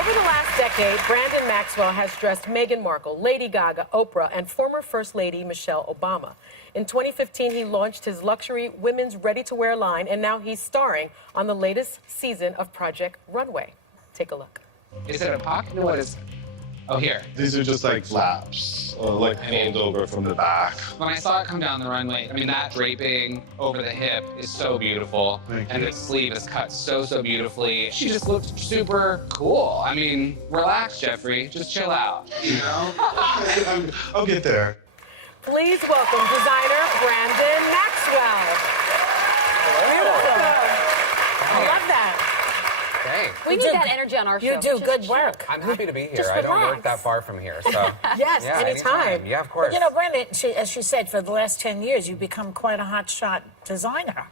Over the last decade, Brandon Maxwell has dressed Meghan Markle, Lady Gaga, Oprah, and former First Lady Michelle Obama. In 2015, he launched his luxury women's ready-to-wear line, and now he's starring on the latest season of Project Runway. Take a look. Is it a pocket? No, what is it? Oh, here. These are just like flaps, like pulled over from the back. When I saw it come down the runway, I mean, that draping over the hip is so beautiful. And the sleeve is cut so beautifully. She just looked super cool. I mean, relax, Jeffrey. Just chill out, you know? I'll get there. Please welcome designer Brandon Maxwell. Beautiful. I love that. Thanks. We need that energy on our show. You do good work. I'm happy to be here. Just I don't work relax. that far from here, so. Yes, Yeah, anytime. Yeah, of course. But you know, Brandon, as she said, for the last 10 years, you've become quite a hotshot designer.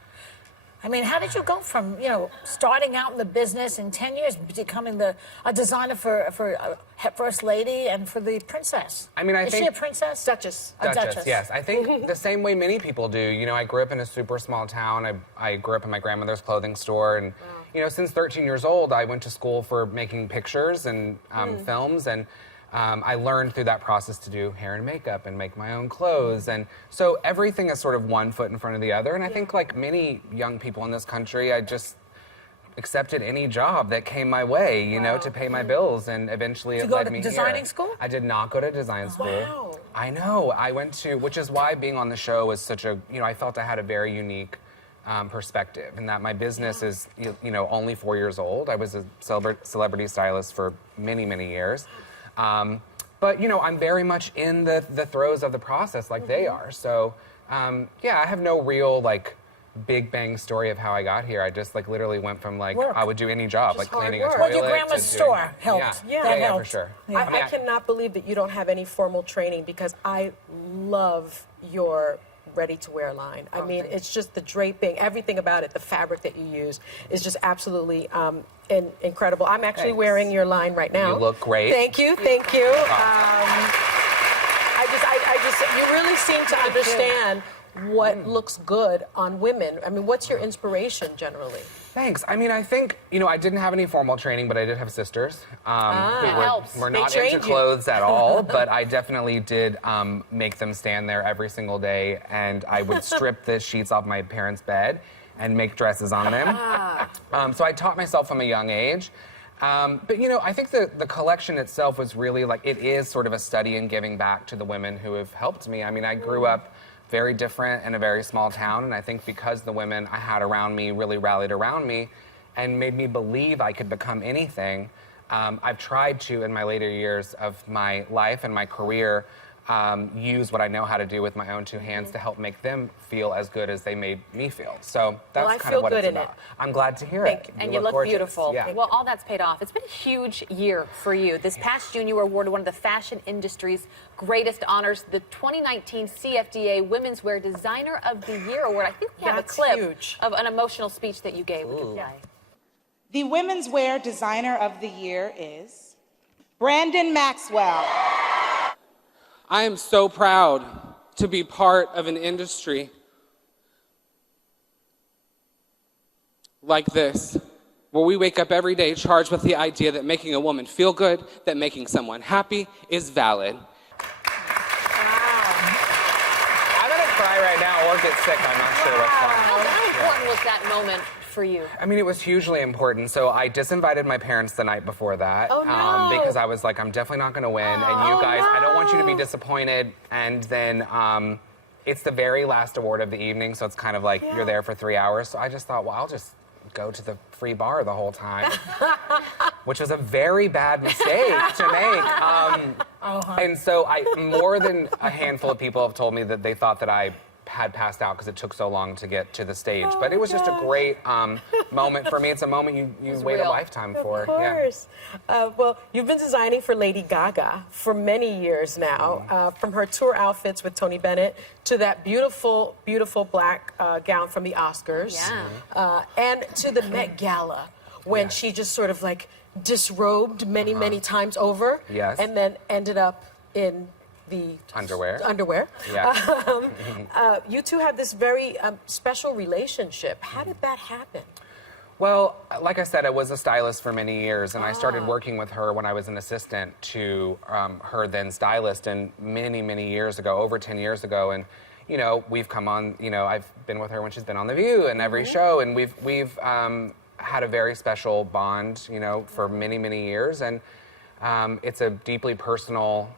I mean, how did you go from, starting out in the business in 10 years, becoming a designer for First Lady and for the princess? I mean, I Is think... she a princess? Duchess. A duchess. Yes. I think the same way many people do. You know, I grew up in a super small town. I grew up in my grandmother's clothing store, and since 13 years old, I went to school for making pictures and films, and I learned through that process to do hair and makeup and make my own clothes. And so everything is sort of one foot in front of the other. And I think like many young people in this country, I just accepted any job that came my way, to pay my bills. And eventually it led me here. Did you go to designing school? I did not go to design school. Wow. I know. I went to, which is why being on the show was such a, I felt I had a very unique perspective, and that my business is, only 4 years old. I was a celebrity stylist for many, many years. But, I'm very much in the throes of the process like they are. So, I have no real, big bang story of how I got here. I just, literally went from, Work. I would do any job, Just cleaning hard a work. toilet. Well, your grandma's to store helped. Yeah. That Yeah, helped. for sure. Yeah. I cannot believe that you don't have any formal training, because I love your ready-to-wear line. I mean, it's just the draping, everything about it, the fabric that you use is just absolutely incredible. I'm actually wearing your line right now. You look great. Thank you, thank you. You really seem to understand what looks good on women. I mean, what's your inspiration generally? Thanks. I mean, I think, I didn't have any formal training, but I did have sisters who helps. were They not trained into you. clothes at all, but I definitely did make them stand there every single day, and I would strip the sheets off my parents' bed and make dresses on them. So I taught myself from a young age. But, I think the collection itself was really it is sort of a study in giving back to the women who have helped me. I mean, I grew up very different in a very small town, and I think because the women I had around me really rallied around me and made me believe I could become anything, I've tried to, in my later years of my life and my career, use what I know how to do with my own two hands to help make them feel as good as they made me feel. So that's kind of what it's about. I'm glad to hear it. And you look gorgeous. beautiful. Yeah. Well, all that's paid off. It's been a huge year for you. This past June, you were awarded one of the fashion industry's greatest honors, the 2019 Cfda Womenswear Designer of the Year Award. I think we have That's a clip huge. of an emotional speech that you gave. We can play. The Womenswear Designer of the Year is Brandon Maxwell. I am so proud to be part of an industry like this, where we wake up every day charged with the idea that making a woman feel good, that making someone happy is valid. I'm gonna cry right now or get sick. I'm not sure what's going on. How important was that moment for you? I mean, it was hugely important. So I disinvited my parents the night before that. Oh, no. Because I was like, I'm definitely not going to win. And you guys, I don't want you to be disappointed. And then it's the very last award of the evening. So it's kind of like you're there for 3 hours. So I just thought, well, I'll just go to the free bar the whole time, which was a very bad mistake to make. And so more than a handful of people have told me that they thought that I had passed out because it took so long to get to the stage. But it was just a great moment for me. It's a moment you wait real. a lifetime for. Of course. Well, you've been designing for Lady Gaga for many years now, from her tour outfits with Tony Bennett to that beautiful, beautiful black gown from the Oscars, and to the Met Gala, when she just sort of disrobed many times over, and then ended up in the underwear. Yeah. You two have this very special relationship. How did that happen? Well, like I said, I was a stylist for many years, and I started working with her when I was an assistant to her then stylist, and many, many years ago, over 10 years ago. And, you know, we've come on, you know, I've been with her when she's been on The View and every show, and we've had a very special bond, you know, for many, many years. And it's a deeply personal,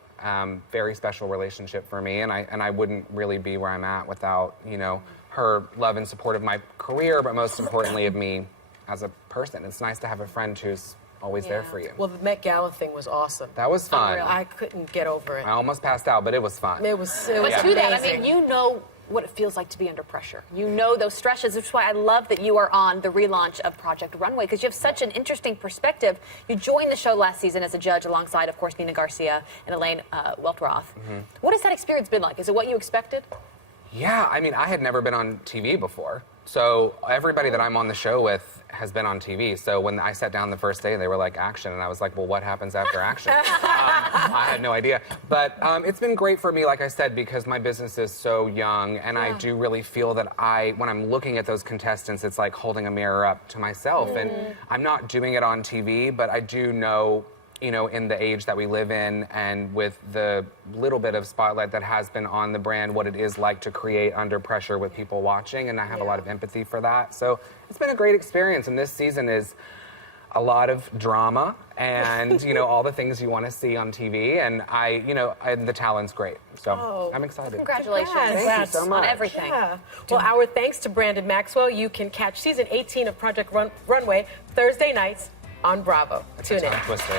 very special relationship for me, and I wouldn't really be where I'm at without, you know, her love and support of my career, but most importantly of me as a person. It's nice to have a friend who's always there for you. Well, the Met Gala thing was awesome. That was fun. I couldn't get over it. I almost passed out, but it was fun. It was But amazing. to that, I mean, you know what it feels like to be under pressure. You know those stresses, which is why I love that you are on the relaunch of Project Runway, because you have such an interesting perspective. You joined the show last season as a judge alongside, of course, Nina Garcia and Elaine Welteroth. What has that experience been like? Is it what you expected? Yeah, I mean, I had never been on TV before. So everybody that I'm on the show with has been on TV. So when I sat down the first day, they were like, action. And I was like, well, what happens after action? I had no idea. But it's been great for me, like I said, because my business is so young. And I do really feel that when I'm looking at those contestants, it's like holding a mirror up to myself. And I'm not doing it on TV, but I do know, you know, in the age that we live in and with the little bit of spotlight that has been on the brand, what it is like to create under pressure with people watching, and I have a lot of empathy for that. So it's been a great experience, and this season is a lot of drama and, you know, all the things you want to see on TV, and the talent's great. So I'm excited. Congratulations. Congrats. Thank you so much. On everything. Yeah. Well, our thanks to Brandon Maxwell. You can catch season 18 of Project Runway Thursday nights on Bravo. Tune in. Tongue twister.